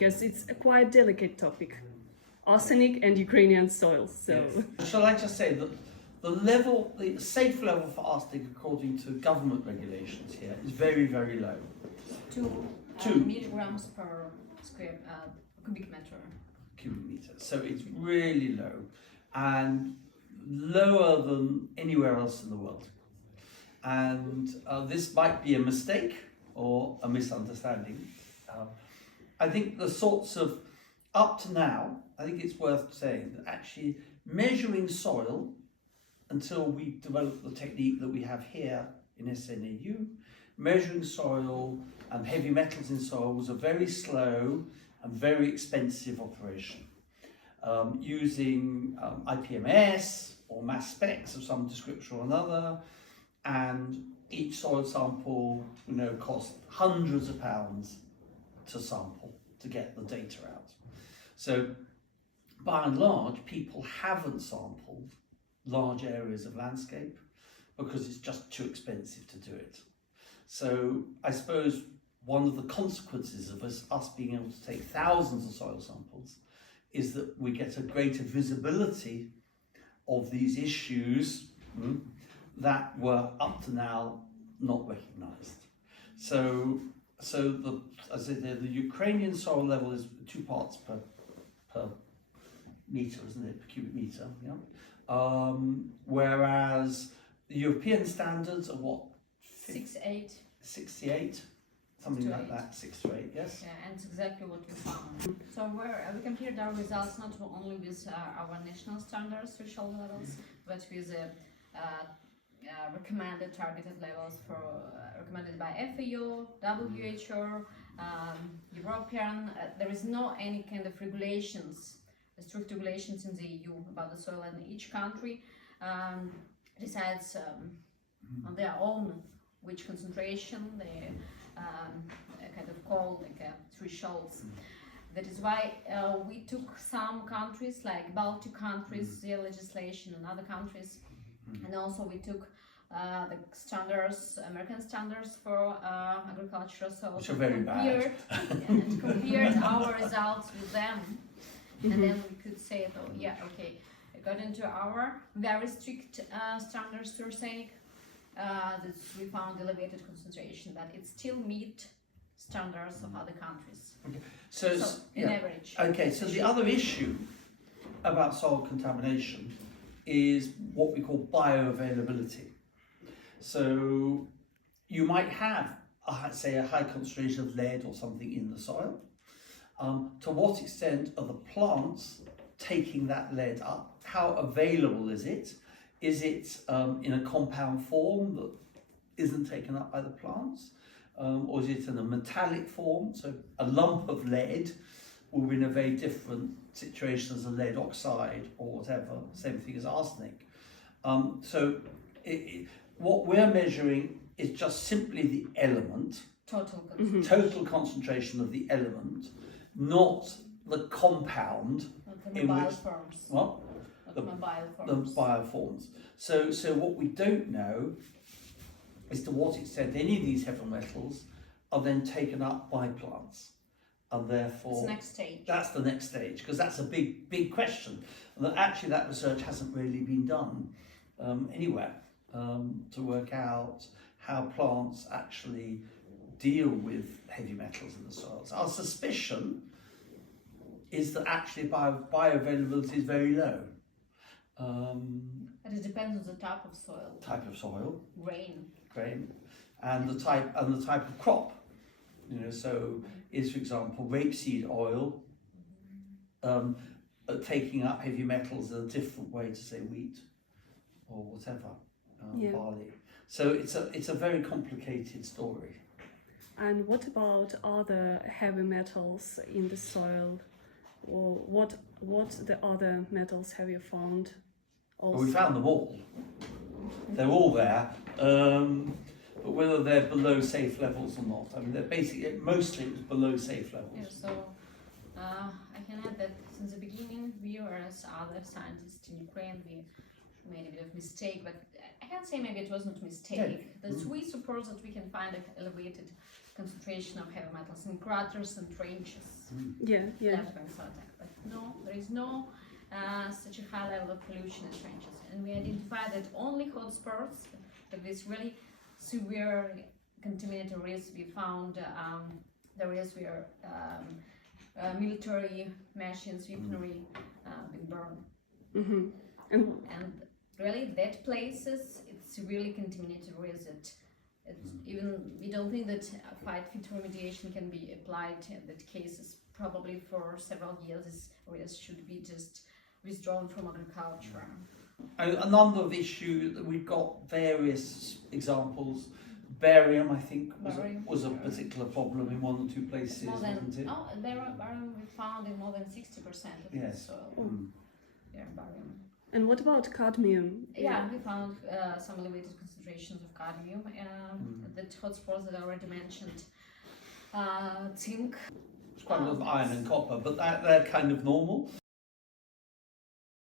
because it's a quite delicate topic. Arsenic and Ukrainian soils. So, yes. Shall I just say that the safe level for arsenic, according to government regulations here, is very, very low. 2 milligrams per square cubic meter. Cubic meter. So it's really low, and lower than anywhere else in the world. And this might be a mistake or a misunderstanding. I think the sorts of, up to now, I think it's worth saying that actually measuring soil until we developed the technique that we have here in SNAU, measuring soil and heavy metals in soil was a very slow and very expensive operation. Using IPMS or mass specs of some description or another, and each soil sample, cost hundreds of pounds to sample to get the data out. So by and large, people haven't sampled large areas of landscape because it's just too expensive to do it. So I suppose one of the consequences of us being able to take thousands of soil samples is that we get a greater visibility of these issues that were up to now not recognized. So the, as I said, the Ukrainian soil level is 2 parts per meter, isn't it? Per cubic meter, yeah. Whereas the European standards are what? 6-8. 68, something like that. 6 to 8, yes. Yeah, and it's exactly what we found. So we compared our results not only with our national standards threshold levels, but with recommended targeted levels recommended by FAO, WHO, European. There is no any kind of regulations, strict regulations in the EU about the soil, and each country decides on their own which concentration they kind of call like thresholds. That is why we took some countries like Baltic countries, their legislation, and other countries, and also we took the standards, American standards for agriculture, so which are very bad. And compared our results with them, and then we could say, oh yeah, okay, according to our very strict standards to arsenic, that we found elevated concentration, that it still meet standards of other countries. Okay. So in average. Okay, so the other issue about soil contamination is what we call bioavailability. So you might have, say, a high concentration of lead or something in the soil. To what extent are the plants taking that lead up? How available is it? Is it in a compound form that isn't taken up by the plants? Or is it in a metallic form? So a lump of lead will be in a very different situation as a lead oxide or whatever, same thing as arsenic. What we're measuring is just simply the element, total concentration of the element, not the compound The in mobile which forms. what? The mobile forms. The bioforms. So what we don't know is to what extent any of these heavy metals are then taken up by plants, and therefore That's the next stage. That's the next stage, because that's a big question, and that research hasn't really been done anywhere to work out how plants actually deal with heavy metals in the soils. Our suspicion is that actually bioavailability is very low. But it depends on the type of soil. Type of soil. Grain. And the type of crop. So is, for example, rapeseed oil taking up heavy metals in a different way to, say, wheat or whatever, barley. So it's a very complicated story. And what about other heavy metals in the soil? Or what the other metals have you found? Also? Well, we found them all. They're all there. But whether they're below safe levels or not, I mean, they're basically, mostly it was below safe levels. Yeah, so I can add that since the beginning, we or as other scientists in Ukraine, we made a bit of mistake, but can't say maybe it wasn't a mistake. We suppose that we can find an elevated concentration of heavy metals in craters and trenches. Yeah, yeah. Left by soil attack. But no, there is no such a high level of pollution in trenches. And we identified that only hotspots, that this really severe contaminated areas, we found the areas where military machines, weaponry been burned. And really that places, it's really contaminated areas that even we don't think that fight fit remediation can be applied in that cases. Probably for several years these areas should be just withdrawn from agriculture. A number of issues, we've got various examples. Barium, I think, was a particular problem in one or two places, wasn't it? Oh, barium we found in more than 60% of the soil. Yeah, barium. And what about cadmium? Yeah, we found some elevated concentrations of cadmium. The hotspots that I already mentioned, zinc. It's quite a lot of iron and copper, but they're kind of normal.